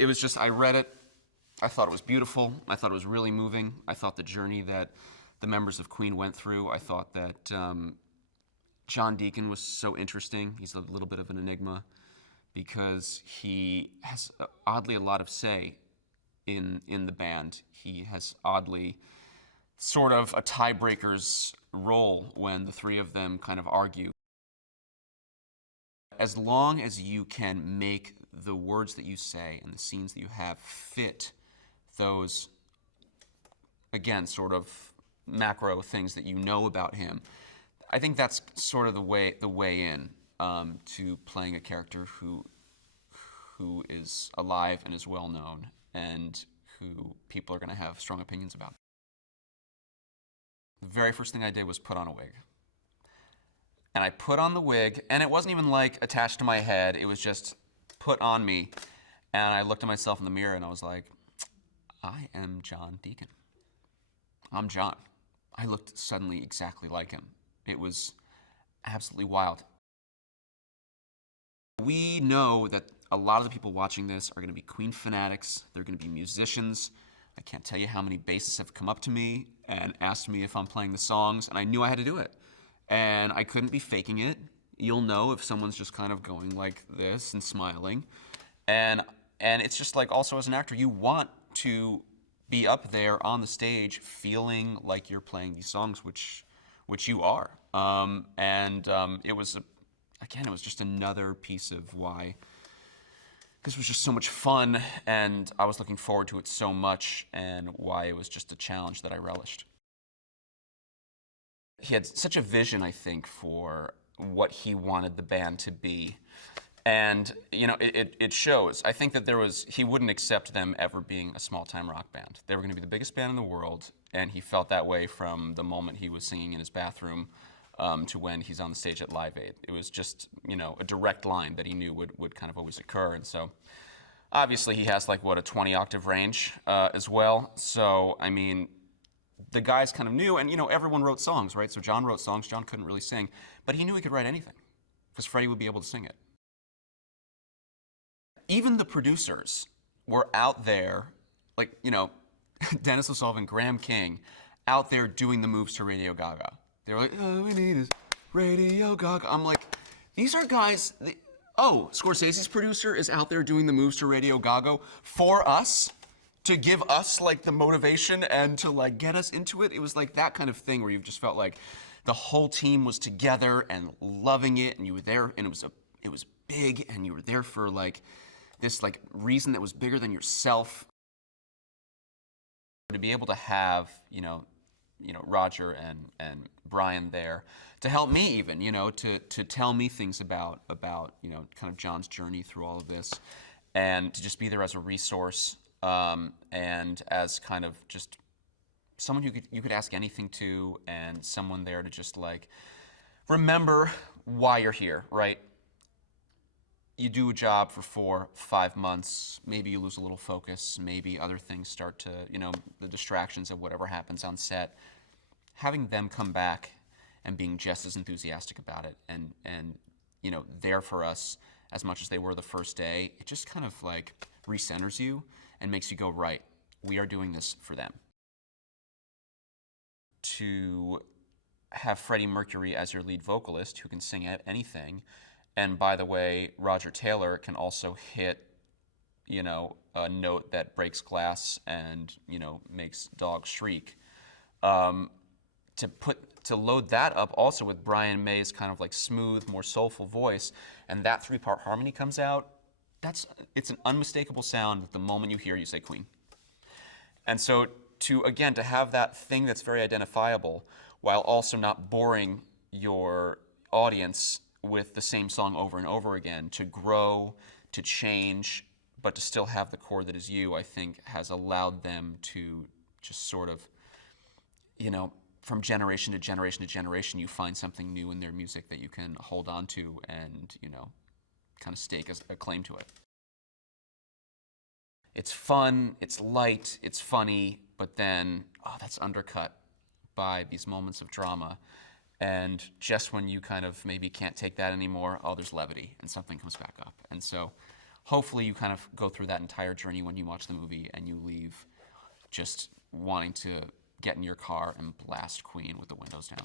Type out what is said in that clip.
it was just, I read it, I thought it was beautiful, I thought it was really moving, I thought the journey that the members of Queen went through, I thought that John Deacon was so interesting. He's a little bit of an enigma because he has oddly a lot of say in the band. He has oddly sort of a tiebreaker's role when the three of them kind of argue. As long as you can make the words that you say and the scenes that you have fit those, again, sort of macro things that you know about him, I think that's sort of the way in to playing a character who is alive and is well known and who people are going to have strong opinions about. The very first thing I did was put on a wig. And I put on the wig, and it wasn't even like attached to my head, it was just put on me. And I looked at myself in the mirror and I was like, I am John Deacon. I'm John. I looked suddenly exactly like him. It was absolutely wild. We know that a lot of the people watching this are going to be Queen fanatics. They're going to be musicians. I can't tell you how many bassists have come up to me and asked me if I'm playing the songs, and I knew I had to do it. And I couldn't be faking it. You'll know if someone's just kind of going like this and smiling. And it's just like, also as an actor, you want to be up there on the stage feeling like you're playing these songs, which you are. It was, again, it was just another piece of why this was just so much fun, and I was looking forward to it so much, and why it was just a challenge that I relished. He had such a vision, I think, for what he wanted the band to be. And, you know, it shows. I think that he wouldn't accept them ever being a small-time rock band. They were going to be the biggest band in the world, and he felt that way from the moment he was singing in his bathroom to when he's on the stage at Live Aid. It was just, you know, a direct line that he knew would kind of always occur. And so, obviously, he has, like, what, a 20-octave range as well. So, I mean, the guys kind of knew, and, you know, everyone wrote songs, right? So John wrote songs. John couldn't really sing, but he knew he could write anything because Freddie would be able to sing it. Even the producers were out there, like, you know, Dennis O'Sullivan, Graham King, out there doing the moves to Radio Gaga. They were like, all we need is Radio Gaga. I'm like, these are guys, Scorsese's producer is out there doing the moves to Radio Gaga for us, to give us, like, the motivation and to, like, get us into it. It was like that kind of thing where you just felt like the whole team was together and loving it, and you were there, and it was big, and you were there for, like, this, like, reason that was bigger than yourself. To be able to have, you know, Roger and Brian there to help me, even, you know, to tell me things about, you know, kind of John's journey through all of this, and to just be there as a resource, and as kind of just someone you could ask anything to, and someone there to just, like, remember why you're here, right? You do a job for 4-5 months, maybe you lose a little focus, maybe other things start to, you know, the distractions of whatever happens on set. Having them come back and being just as enthusiastic about it and you know, there for us as much as they were the first day, it just kind of, like, recenters you and makes you go, right, we are doing this for them. To have Freddie Mercury as your lead vocalist who can sing anything, and by the way, Roger Taylor can also hit, you know, a note that breaks glass and, you know, makes dogs shriek. To load that up also with Brian May's kind of, like, smooth, more soulful voice, and that 3-part harmony comes out, it's an unmistakable sound that the moment you hear, you say Queen. And so to have that thing that's very identifiable while also not boring your audience with the same song over and over again, to grow, to change, but to still have the core that is you, I think has allowed them to just sort of, you know, from generation to generation to generation, you find something new in their music that you can hold on to and, you know, kind of stake as a claim to it. It's fun, it's light, it's funny, but then, that's undercut by these moments of drama. And just when you kind of maybe can't take that anymore, there's levity and something comes back up. And so hopefully you kind of go through that entire journey when you watch the movie and you leave just wanting to get in your car and blast Queen with the windows down.